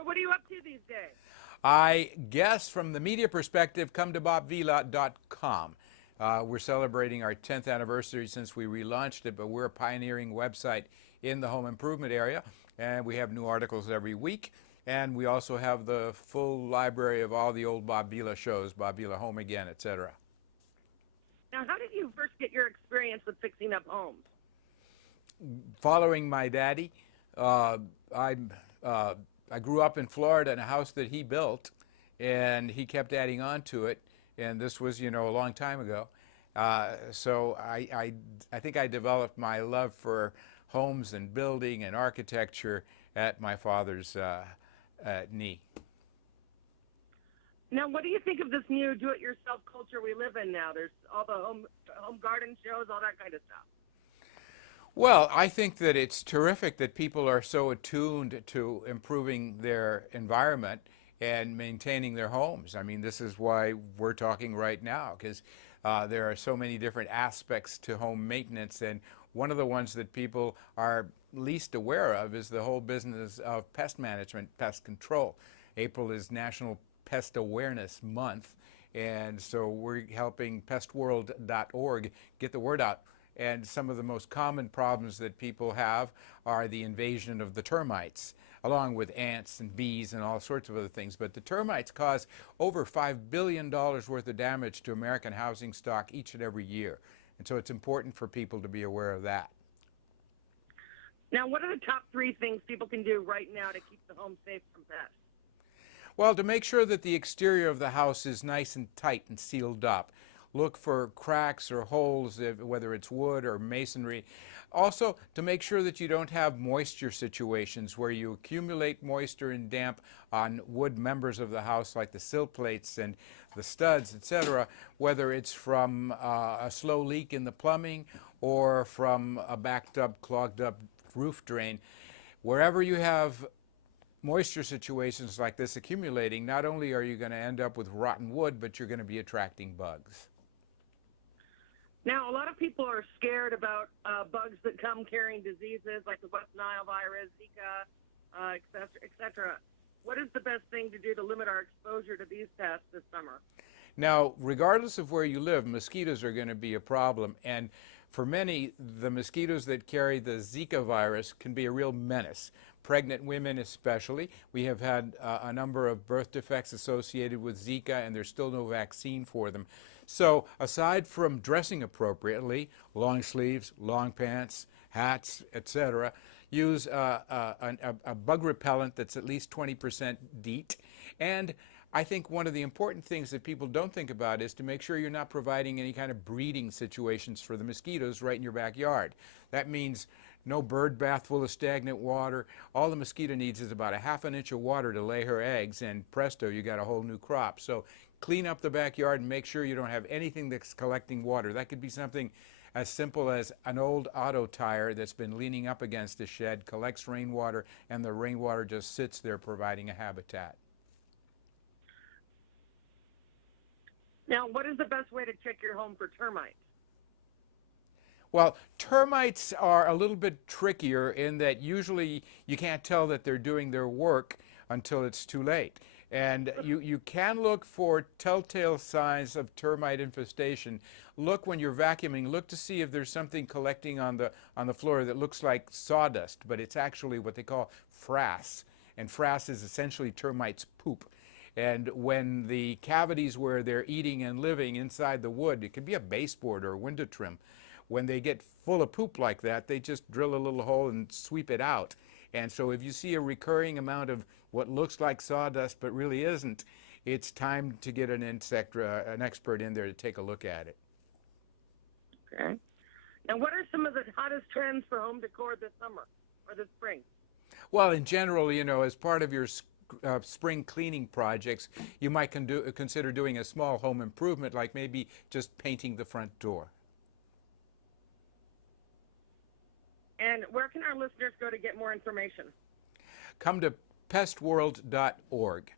So what are you up to these days? I guess from the media perspective, come to bobvila.com. We're celebrating our 10th anniversary since we relaunched it, but we're a pioneering website in the home improvement area, and we have new articles every week. And we also have the full library of all the old Bob Vila shows, Bob Vila Home Again, etc. Now, how did you first get your experience with fixing up homes? Following my daddy, uh, I I grew up in Florida in a house that he built, and he kept adding on to it. And this was, a long time ago. So I think I developed my love for homes and building and architecture at my father's knee. Now, what do you think of this new do-it-yourself culture we live in now? There's all the home garden shows, all that kind of stuff. Well, I think that it's terrific that people are so attuned to improving their environment and maintaining their homes. I mean, this is why we're talking right now, because there are so many different aspects to home maintenance, and one of the ones that people are least aware of is the whole business of pest management, pest control. April is National Pest Awareness Month, and so we're helping pestworld.org get the word out. And some of the most common problems that people have are the invasion of the termites, along with ants and bees and all sorts of other things. But the termites cause over $5 billion worth of damage to American housing stock each and every year. And so it's important for people to be aware of that. Now, what are the top 3 things people can do right now to keep the home safe from pests? Well, to make sure that the exterior of the house is nice and tight and sealed up. Look for cracks or holes, whether it's wood or masonry. Also, to make sure that you don't have moisture situations where you accumulate moisture and damp on wood members of the house, like the sill plates and the studs, etc., whether it's from a slow leak in the plumbing or from a backed up, clogged up roof drain. Wherever you have moisture situations like this accumulating, not only are you going to end up with rotten wood, but you're going to be attracting bugs. Now, a lot of people are scared about bugs that come carrying diseases like the West Nile virus, Zika, et cetera. What is the best thing to do to limit our exposure to these pests this summer? Now, regardless of where you live, mosquitoes are going to be a problem. And for many, the mosquitoes that carry the Zika virus can be a real menace. Pregnant women especially. We have had a number of birth defects associated with Zika, and there's still no vaccine for them. So aside from dressing appropriately, long sleeves, long pants, hats, etc., use a bug repellent that's at least 20% DEET. And I think one of the important things that people don't think about is to make sure you're not providing any kind of breeding situations for the mosquitoes right in your backyard. That means no bird bath full of stagnant water. All the mosquito needs is about a ½ an inch of water to lay her eggs, and presto, you got a whole new crop. So clean up the backyard and make sure you don't have anything that's collecting water. That could be something as simple as an old auto tire that's been leaning up against a shed, collects rainwater, and the rainwater just sits there providing a habitat. Now, what is the best way to check your home for termites? Well, termites are a little bit trickier in that usually you can't tell that they're doing their work until it's too late. And you can look for telltale signs of termite infestation. Look when you're vacuuming, look to see if there's something collecting on the floor that looks like sawdust, but it's actually what they call frass. And frass is essentially termites' poop. And when the cavities where they're eating and living inside the wood, it could be a baseboard or a window trim, when they get full of poop like that, they just drill a little hole and sweep it out. And so if you see a recurring amount of what looks like sawdust but really isn't, it's time to get an expert in there to take a look at it. Okay. Now, what are some of the hottest trends for home decor this summer or this spring? Well, in general, as part of your spring cleaning projects, you might consider doing a small home improvement, like maybe just painting the front door. And where can our listeners go to get more information? Come to pestworld.org.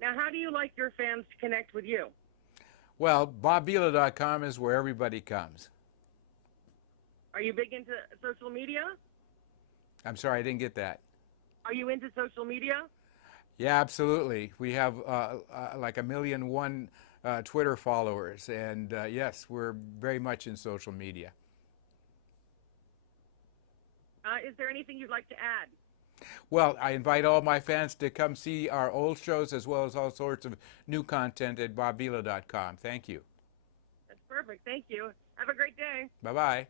Now, how do you like your fans to connect with you? Well, bobvila.com is where everybody comes. Are you big into social media? I'm sorry, I didn't get that. Are you into social media? Yeah, absolutely. We have like 1,000,001 Twitter followers, and yes, we're very much in social media. Is there anything you'd like to add? Well, I invite all my fans to come see our old shows as well as all sorts of new content at bobvila.com. Thank you. That's perfect. Thank you. Have a great day. Bye-bye.